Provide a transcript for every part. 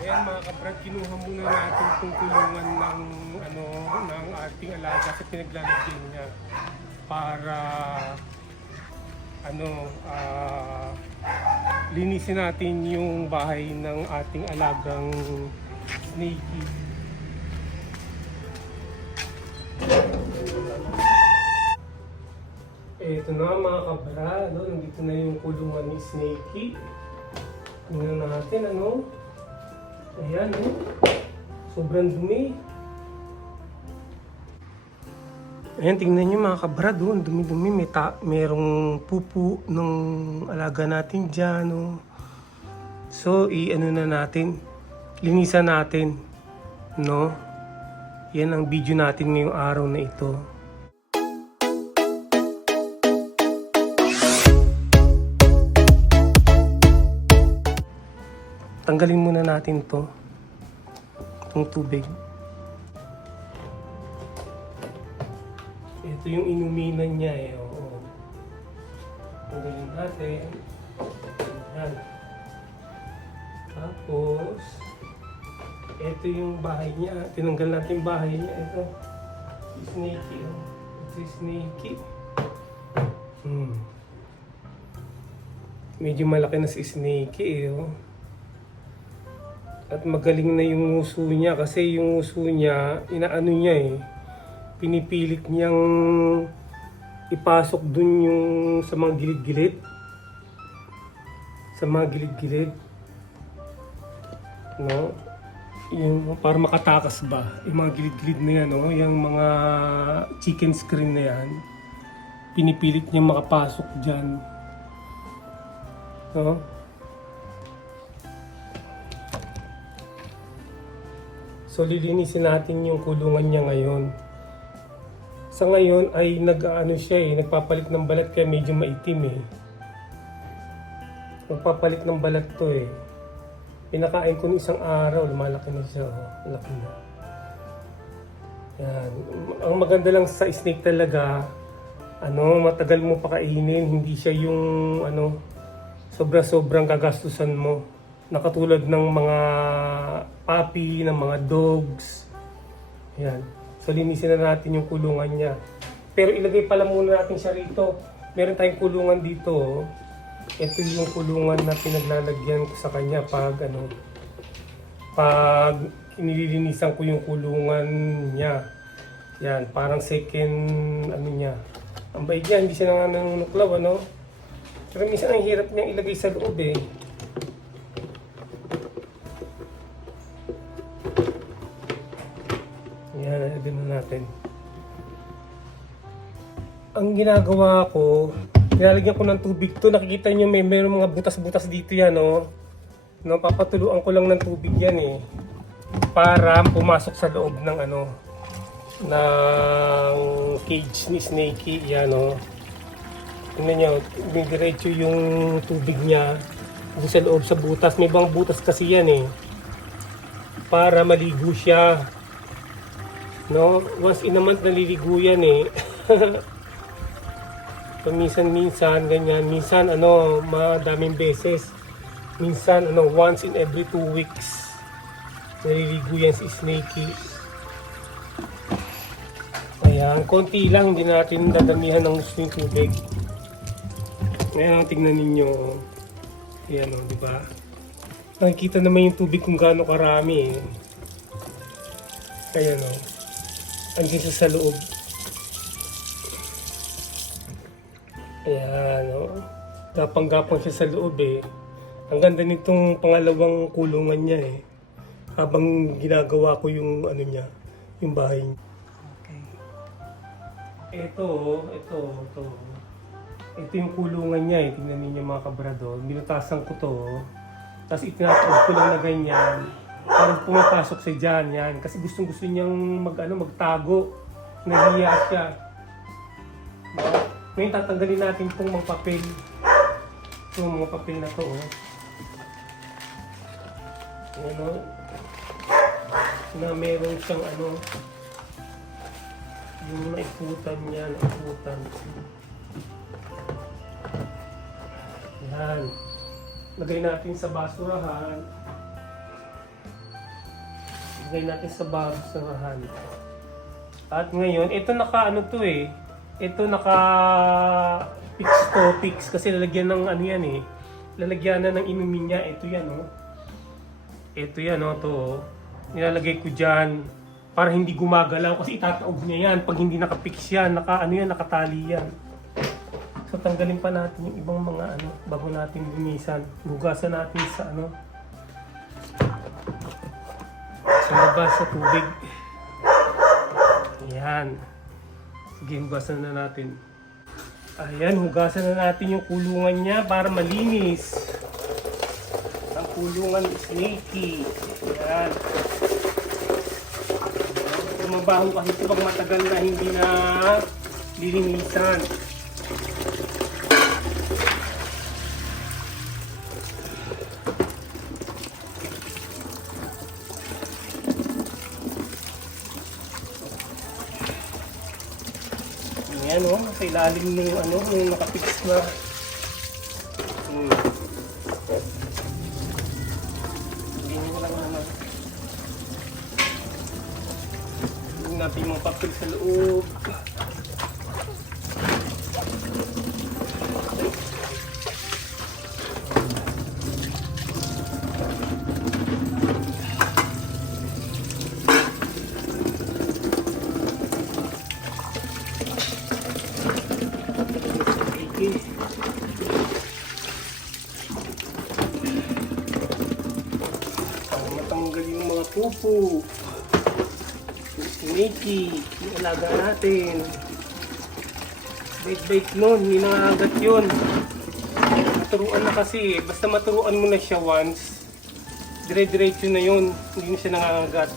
Ayan mga kabrad, kinuha muna natin itong kulungan ng, ng ating alaga sa pinaglalagyan niya para linisin natin yung bahay ng ating alagang Snakey. Ito na mga kabrad, nandito na yung kulungan ni Snakey. Tingnan natin ayan sobrang dumi. Ayan, tingnan nyo mga kabrad, ang dumi-dumi, merong pupu ng alaga natin dyan. So, na natin, linisan natin, no? Yan ang video natin ngayong araw na ito. Tanggalin muna natin itong tubig. Ito yung inuminan niya oo. Tanggalin natin. Yan. Tapos, ito yung bahay niya. Tinanggal natin yung bahay niya. Ito. Si Snakey. Si Snakey. Medyo malaki na si Snakey At magaling na yung uso niya kasi yung uso niya, inaano niya pinipilit niyang ipasok dun yung sa mga gilid-gilid. Sa mga gilid-gilid. No? Yung para makatakas ba? Yung mga gilid-gilid na yan, yung mga chicken screen na yan. Pinipilit niyang makapasok dyan. No? So lilinisin natin yung kulungan niya ngayon. Sa ngayon ay nagpapalit ng balat kaya medyo maitim Nagpapalit ng balat to Pinakain ko ng isang araw, lumalaki na siya laki na. Yan. Ang maganda lang sa snake talaga, matagal mo pakainin, hindi siya yung sobra-sobrang gagastusan mo. Nakatulad ng mga puppy, ng mga dogs. Yan. So, linisin na natin yung kulungan niya. Pero ilagay pala muna natin siya rito. Meron tayong kulungan dito. Ito yung kulungan na pinaglalagyan ko sa kanya pag nililinisan ko yung kulungan niya. Yan, parang second niya. Ang bait niya, hindi siya nangunuklaw, Pero minsan ang hirap niyang ilagay sa loob Yan, ilagay na natin. Ang ginagawa ko, nilalagyan ko ng tubig to. Nakikita niyo mayroong mga butas-butas dito yan, Papatuluan ko lang ng tubig yan para pumasok sa loob ng ng cage ni Snakey, yan Tingnan niyo, diretso yung tubig niya doon sa loob sa butas. May bang butas kasi yan para maligo siya. Once in a month naliligo yan Minsan ganyan, minsan madaming beses. Minsan once in every 2 weeks naliligo yan si Snakey. Ayan, konti lang, hindi natin dadamihan ng gusto yung tubig. Ngayon, tingnan ninyo. Ayan di ba? Nakikita naman yung tubig kung gaano karami Ayan andyan siya sa loob. Ayan Gapang-gapang siya sa loob Ang ganda nitong pangalawang kulungan niya habang ginagawa ko yung niya, yung bahay niya. Okay. Ito yung kulungan niya Tingnan niyo mga kabrado. Binutasan ko to. Tapos itinatawag ko lang na ganyan. Parang pumapasok siya dyan, yan. Kasi gustong-gusto niyang magtago. Nahiya siya. Ngayon tatanggalin natin itong mga papel. Itong mga papel na to, na meron siyang yung naiputan niya, Yan. Lagay natin sa basurahan. Lagay natin sa basurahan. At ngayon, ito naka ano to eh. Ito naka fix kasi lalagyan ng ano yan eh. Lalagyan na ng inumin niya. Ito yan oh. Ito yan oh, to oh. Nilalagay ko dyan para hindi gumagalaw kasi itataog niya yan pag hindi naka-fix yan, nakatali yan. So tanggalin pa natin yung ibang mga ano bago natin linisan. Hugasan natin sa ano sa labas sa tubig. Ayan. Sige, hugasan na natin. Ayan, hugasan na natin yung kulungan niya para malinis. Ang kulungan is snaky. Ayan. Mabaho kasi ito pag matagal na hindi na lilinisan. Ayan o, sa ilalim ng ano, yung nakapix na. Ganyan lang naman. Huwag natin yung mga papel sa loob. Para matanggal yung mga pupo. Yung snaky, yung alaga natin. Bait-bait nun, hindi nangagat yun. Maturuan na kasi eh. Basta maturuan mo na siya once, dire-diretso na yun, hindi na siya nangangagat.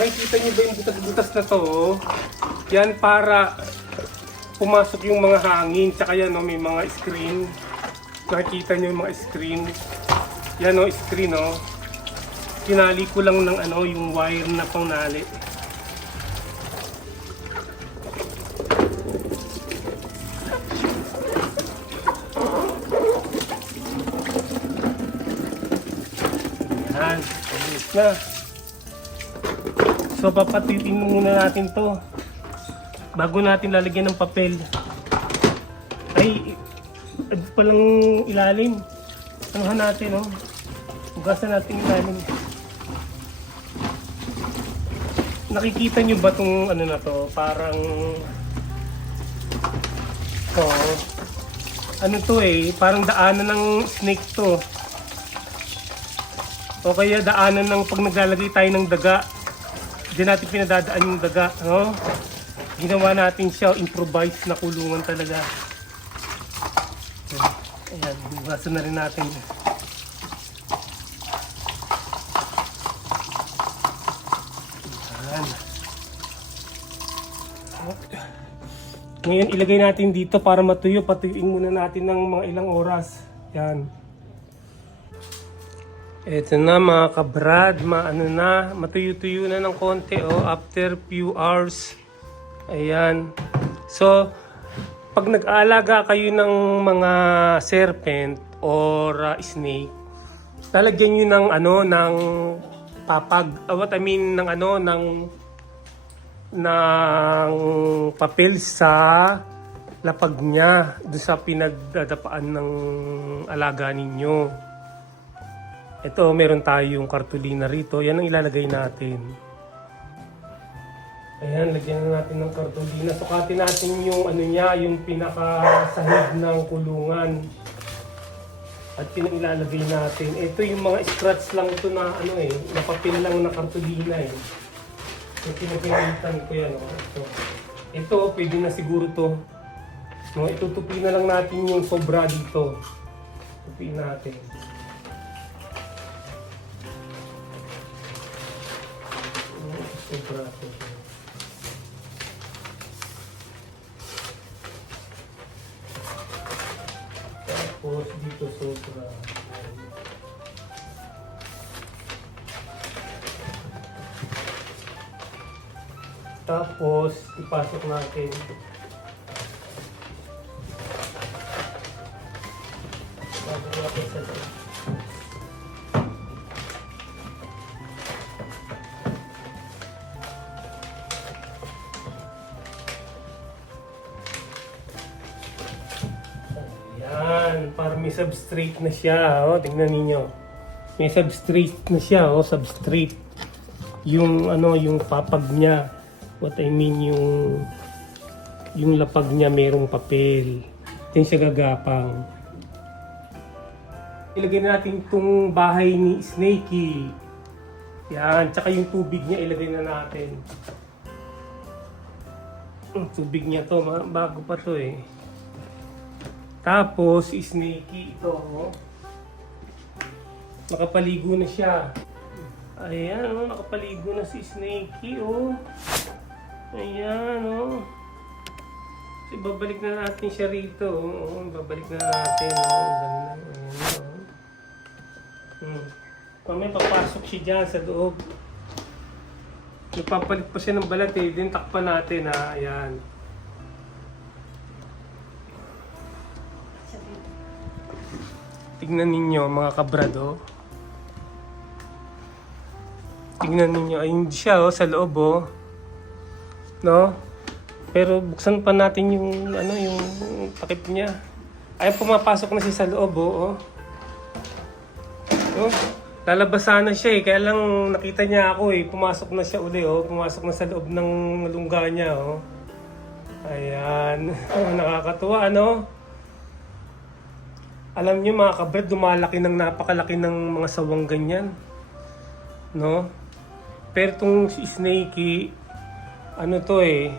Nakikita niyo ba yung butas-butas na to? Yan para pumasok yung mga hangin. Tsaka yan o, may mga screen. Nakikita niyo yung mga screen. Yan o, screen o. Tinali ko lang ng ano, yung wire na pangnali. Yan, ayos na. So papatuyuin muna natin to bago natin lalagyan ng papel. Ay, palang ilalim. Anuhan natin, oh. Hugasan natin ilalim. Nakikita nyo ba tong ano na to? Parang ano to eh, parang daanan ng snake to. O kaya daanan ng pag naglalagay tayo ng daga. Diyan natin pinadadaan yung daga, no? Ginawa natin siya, improvised na kulungan talaga. Ayan, hugasan na rin natin. Ayan. Ngayon, ilagay natin dito para matuyo. Patuyuin muna natin ng mga ilang oras. Ayan. Ito na mga kabrad, matuyo-tuyo na ng konti after few hours. Ayan. So, pag nag-aalaga kayo ng mga serpent or snake, lalagyan nyo ng ng papag, ng papel sa lapag niya, doon sa pinagdadapaan ng alaga ninyo. Ito, meron tayong kartulina rito. Yan ang ilalagay natin. Ayan, lagyan na natin ng kartulina. Sukatin natin yung yung pinakasahig ng kulungan. At pinailalagay natin. Ito yung mga scratch lang ito na na papel lang na kartulina eh. So, pinagpilitan ko yan. Ito, pwede na siguro to. No, itutupi na lang natin yung sobra dito. Tupiin natin. Sobra to. Tapos dito sobra. Tapos ipasok natin. Pasok natin sa loob. Para may substrate na siya, oh, tingnan niyo. May substrate na siya, oh, substrate. Yung ano, yung papag niya. What I mean yung lapag niya merong papel. Then siya gagapang. Ilagay na natin itong bahay ni Snakey. Yan, tsaka yung tubig niya ilagay na natin. Tubig niya to, bago pa to eh. Tapos, si Snakey ito, oh. Nakapaligo na siya. Ayan, oh, nakapaligo na si Snakey, oh. Ayan, oh. So, babalik na natin siya rito, oh. Babalik na natin, oh. Ganda, ayan, oh. Mamaya papasok siya dyan sa loob. Nagpapalit pa siya ng balat, eh. Then, takpan natin, ha. Ayan. Tignan ninyo mga kabrado. Tignan ninyo, ayun siya oh, sa loob oh. No? Pero buksan pa natin yung ano, yung takip niya. Ay pumapasok na siya sa loob oh. Oh, lalabas sana siya eh, kaya lang nakita niya ako eh. Pumasok na siya uli oh, pumasok na sa loob ng lungga niya oh. Ayan, oh, nakakatuwa ano? Alam niyo mga kabrad, dumalaki ng napakalaki ng mga sawang ganyan. No? Pero itong si Snakey, ano to eh,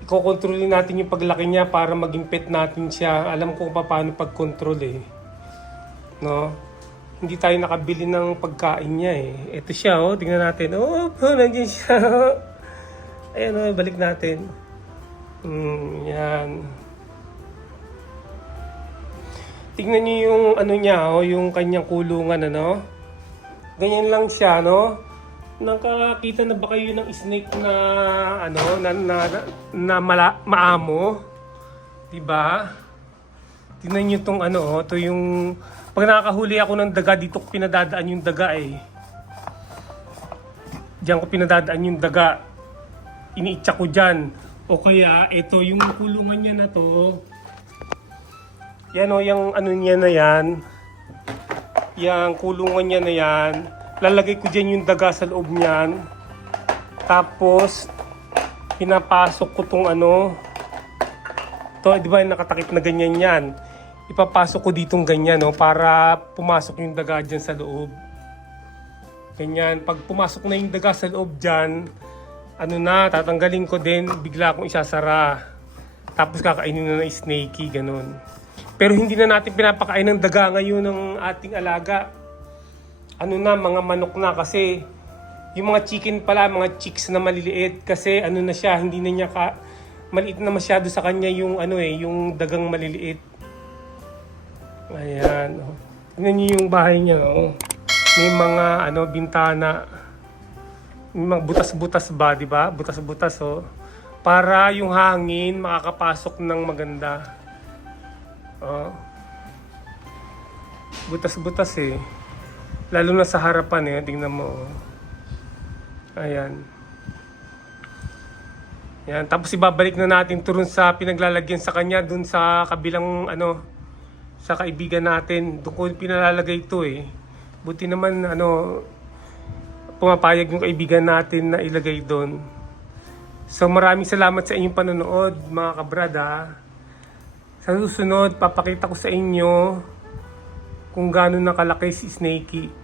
ikokontrolin natin yung paglaki niya para maging pet natin siya. Alam ko paano pag-control eh. No? Hindi tayo nakabili ng pagkain niya eh. Ito siya oh, tingnan natin. Oh, nandiyan siya. Ayan oh, balik natin. Yan. Tingnan niyo yung ano niya, oh, yung kanyang kulungan, ano? Ganyan lang siya, no? Nakakita na ba kayo ng snake na ano, maamo? 'Di ba? Tingnan niyo tong ano, oh, to yung pag nakakahuli ako ng daga dito ko pinadadaan yung daga eh. Diyan ko pinadadaan yung daga. Iniitsa ko diyan. O kaya ito yung kulungan niya na to. Yan o, yung ano niya na yan. Yung kulungan niya na yan. Lalagay ko dyan yung daga sa loob niyan. Tapos, pinapasok ko tong ano. To, di ba nakatakip na ganyan yan. Ipapasok ko ditong ganyan no, para pumasok yung daga dyan sa loob. Ganyan. Pag pumasok na yung daga sa loob dyan, ano na, tatanggalin ko din, bigla akong isasara. Tapos kakainin na ng Snakey, ganun. Pero hindi na natin pinapakain ng daga ngayon ng ating alaga. Ano na, mga manok na kasi yung mga chicken pala, mga chicks na maliliit kasi ano na siya, hindi na niya maliit na masyado sa kanya yung ano eh, yung dagang maliliit. Ayan. Oh. Tingnan niyo yung bahay niya, oh. May mga ano, bintana. May mga butas-butas ba, di ba? Butas-butas, oh. Para yung hangin makakapasok ng maganda. Oh. Butas-butas eh. Lalo na sa harapan eh. Tingnan mo. Oh. Ayan. Yan. Tapos ibabalik na natin ito sa pinaglalagyan sa kanya. Dun sa kabilang ano. Sa kaibigan natin. Doon ko pinalalagay ito eh. Buti naman ano. Pumapayag yung kaibigan natin na ilagay doon. So maraming salamat sa inyong panonood mga kabrada. Sa susunod, papakita ko sa inyo kung gaano nakalaki si Snakey.